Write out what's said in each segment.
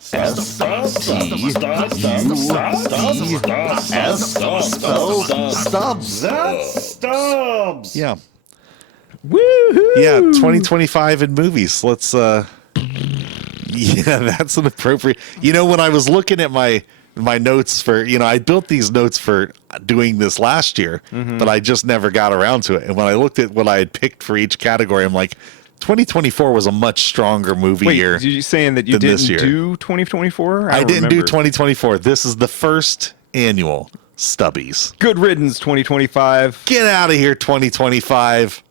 Stubs. Yeah. Woohoo! Yeah, 2025 in movies. Let's yeah, that's an appropriate. When I was looking at my notes for, I built these notes for doing this last year, but I just never got around to it. And when I looked at what I had picked for each category, I'm like, 2024 was a much stronger movie year. Wait, you saying that you didn't do 2024? I didn't do 2024. This is the first annual Stubbies. Good riddance, 2025. Get out of here, 2025.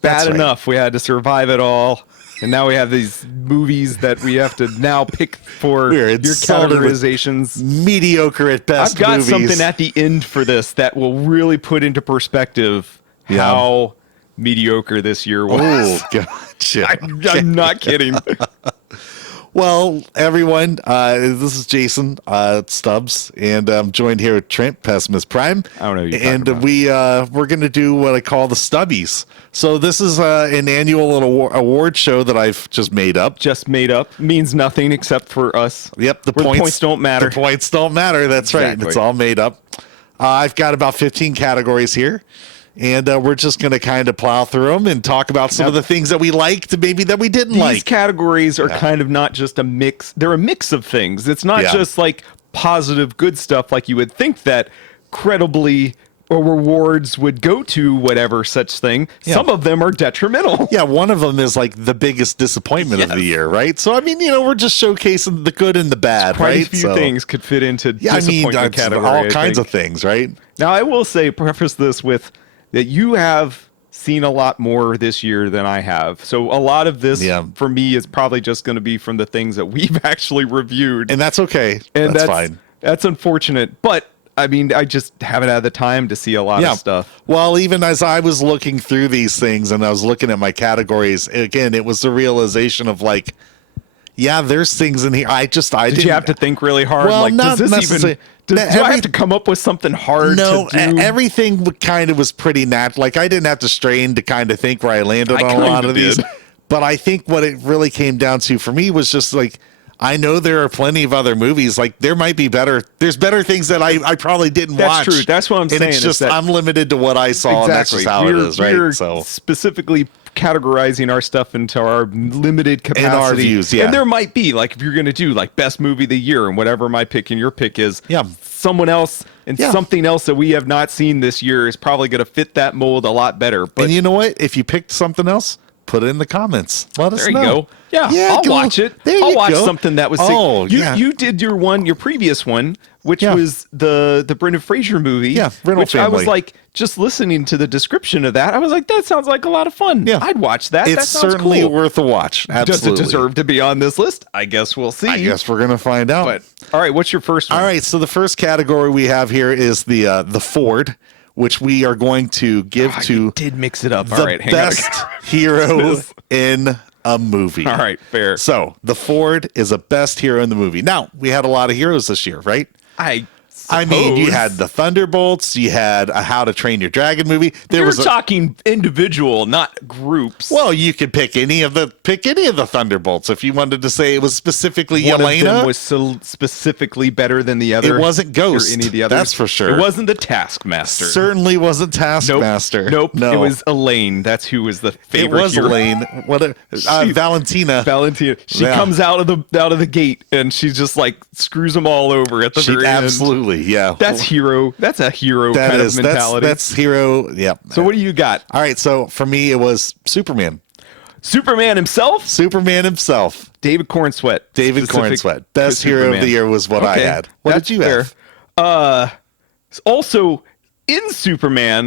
Bad enough we had to survive it all. And now we have these movies that we have to now pick for your categorizations. Mediocre at best. I've got movies. something at the end for this that will really put into perspective how mediocre this year was. Oh, gotcha. I'm not kidding. Well, everyone, this is Jason Stubbs, and I'm joined here with Trent, Pessimist Prime. I don't know. And we're going to do what I call the Stubbies. So this is an annual award show that I've just made up. Means nothing except for us. Yep, the points don't matter. The points don't matter. That's exactly. Right. It's all made up. I've got about 15 categories here. And we're just going to kind of plow through them and talk about some of the things that we liked, maybe that we didn't like. These categories are kind of not just a mix. They're a mix of things. It's not just like positive, good stuff like you would think that credibly or rewards would go to whatever such thing. Yeah. Some of them are detrimental. Yeah, one of them is like the biggest disappointment of the year, right? So, I mean, we're just showcasing the good and the bad, quite right? a few things could fit into disappointment category. All kinds of things, right? Now, I will preface this with that you have seen a lot more this year than I have. So a lot of this for me is probably just going to be from the things that we've actually reviewed. And that's okay. And that's fine. That's unfortunate. But I mean, I just haven't had the time to see a lot of stuff. Well, even as I was looking through these things and I was looking at my categories, again, it was the realization of like, yeah, there's things in here. Did you have to think really hard? Well, like, not does this necessarily. Do I have to come up with something hard to do? Everything kind of was pretty natural. Like, I didn't have to strain to kind of think where I landed on a lot of these. But I think what it really came down to for me was just like, I know there are plenty of other movies. Like, there might be there's better things that I probably didn't watch. That's true. That's what I'm saying. And it's just, I'm limited to what I saw, and that's just how it is, right? We're specifically categorizing our stuff into our limited capacity. And our views, And there might be, like, if you're going to do, like, best movie of the year, and whatever my pick and your pick is, someone else and something else that we have not seen this year is probably going to fit that mold a lot better. But and you know what? If you picked something else, put it in the comments. Let us know. There you go. Yeah, I'll watch it. I'll watch something that was sick. Oh, you did your previous one, which was the Brendan Fraser movie. Yeah, which Family. I was like, just listening to the description of that, I was like, that sounds like a lot of fun. Yeah, I'd watch that. It's certainly worth a watch. Absolutely. Does it deserve to be on this list? I guess we'll see. I guess we're gonna find out. But all right, what's your first one? All right, so the first category we have here is the Ford, which we are going to give to. You did mix it up. The all right, best hero in a movie. All right, fair. So the Ford is a best hero in the movie. Now, we had a lot of heroes this year, right? I mean, you had the Thunderbolts, you had a How to Train Your Dragon movie. You're talking individual, not groups. Well, you could pick any of the Thunderbolts if you wanted to say it was specifically Yelena. One of them was specifically better than the other. It wasn't Ghost. Or any of the others. That's for sure. It wasn't the Taskmaster. Certainly wasn't Taskmaster. Nope. No. It was Elaine. That's who was the favorite. It was hero. Elaine. Valentina. She comes out of the gate and she just like screws them all over at the very end. Absolutely. Yeah. That's hero. That's a hero kind of mentality. That's hero. Yeah. So what do you got? All right. So for me, it was Superman. Superman himself? David Cornsweet. Best hero of the year was what I had. What did you have? Also in Superman.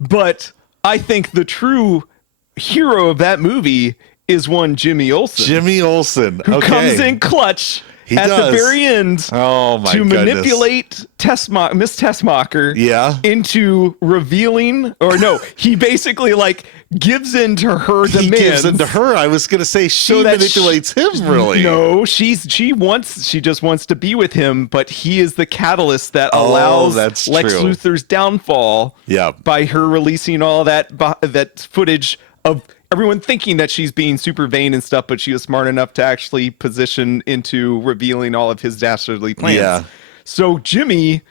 But I think the true hero of that movie is one Jimmy Olsen. Who comes in clutch the very end to manipulate Miss Tessmacher into revealing, or no, he basically like gives in to her demands. He gives in to her. I was going to say she manipulates him, really. No, she just wants to be with him, but he is the catalyst that allows Lex Luthor's downfall by her releasing all that footage of everyone thinking that she's being super vain and stuff, but she was smart enough to actually position into revealing all of his dastardly plans. Yeah. So Jimmy,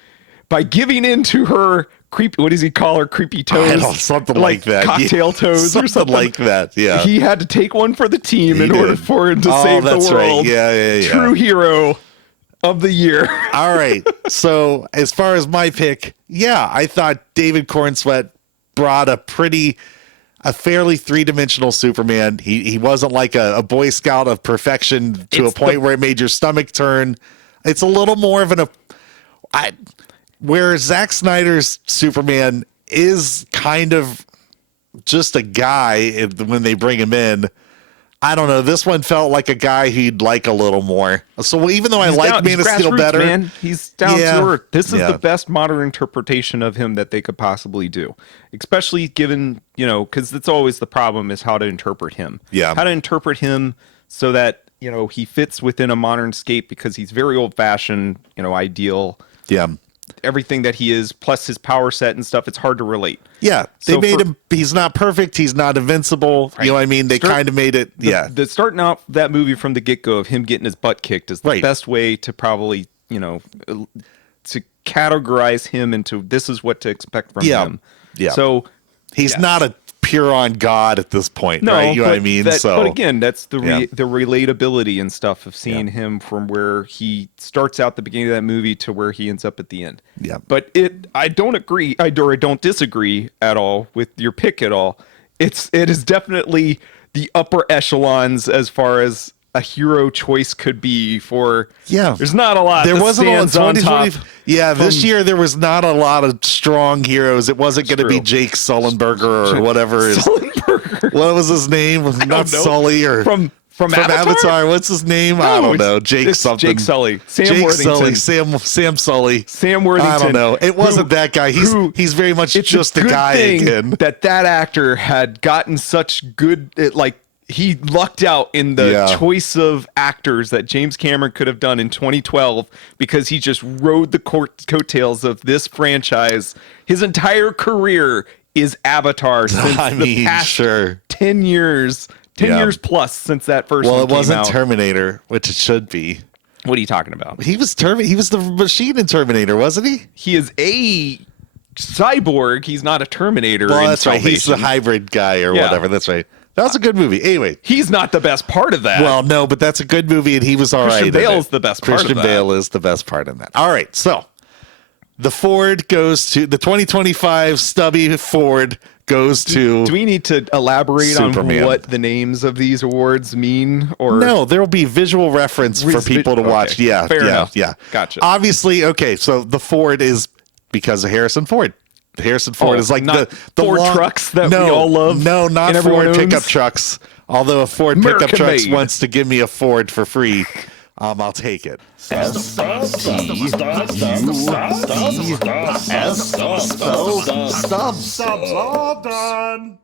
by giving in to her creepy, what does he call her? Creepy toes? Something like that. Cocktail toes or something like that. Yeah. He had to take one for the team in order for him to save the world. Right. Yeah. True hero of the year. All right. So as far as my pick, I thought David Cornsweet brought a fairly three-dimensional Superman. He wasn't like a Boy Scout of perfection to a point where it made your stomach turn. It's a little more of where Zack Snyder's Superman is kind of just a guy when they bring him in. I don't know. This one felt like a guy he'd like a little more. So even though I like Man of Steel better, man, he's down to earth. This is the best modern interpretation of him that they could possibly do, especially given, because that's always the problem is how to interpret him. Yeah. How to interpret him so that, he fits within a modern scape because he's very old fashioned, ideal. Yeah. Everything that he is, plus his power set and stuff, it's hard to relate. Yeah, they made him. He's not perfect. He's not invincible. Right. You know what I mean? They kind of made it. The starting out that movie from the get-go of him getting his butt kicked is the best way to probably, to categorize him into this is what to expect from him. Yeah. So he's not a pure-on god at this point, right? You know what I mean? But again, that's the relatability and stuff of seeing him from where he starts out the beginning of that movie to where he ends up at the end. Yeah. But I don't agree, I don't disagree at all with your pick at all. It is definitely the upper echelons as far as a hero choice could be for. Yeah. There's not a lot. There wasn't a lot on top. Yeah, this year there was not a lot of strong heroes. It wasn't going to be Jake Sullenberger or whatever. Sullenberger. What was his name? Not Sully or from Avatar. What's his name? No, I don't know. Jake something. Jake Sully. Sam Worthington. Sam Sully. Sam Worthington. I don't know. It wasn't that guy. He's very much just a guy again. That actor had gotten such good he lucked out in the choice of actors that James Cameron could have done in 2012 because he just rode the coattails of this franchise. His entire career is Avatar since the past 10 years. 10 years plus since that first one came out. Well, it wasn't Terminator, which it should be. What are you talking about? He was the machine in Terminator, wasn't he? He is a cyborg. He's not a Terminator. Well, that's right. He's the hybrid guy or whatever. That's right. That was a good movie. Anyway, he's not the best part of that. Well, no, but that's a good movie, and he was all right. Christian Bale's the best part of that. Christian Bale is the best part in that. All right, so the Ford goes to the 2025 Stubby Ford goes to. Do we need to elaborate Superman on what the names of these awards mean? Or no, there will be visual reference for people to watch. Yeah, fair enough. Yeah, gotcha. Obviously, okay. So the Ford is because of Harrison Ford. Harrison Ford is like the Ford trucks that we all love. No, not Ford pickup trucks. Although a Ford pickup trucks wants to give me a Ford for free, I'll take it. Stubs all done.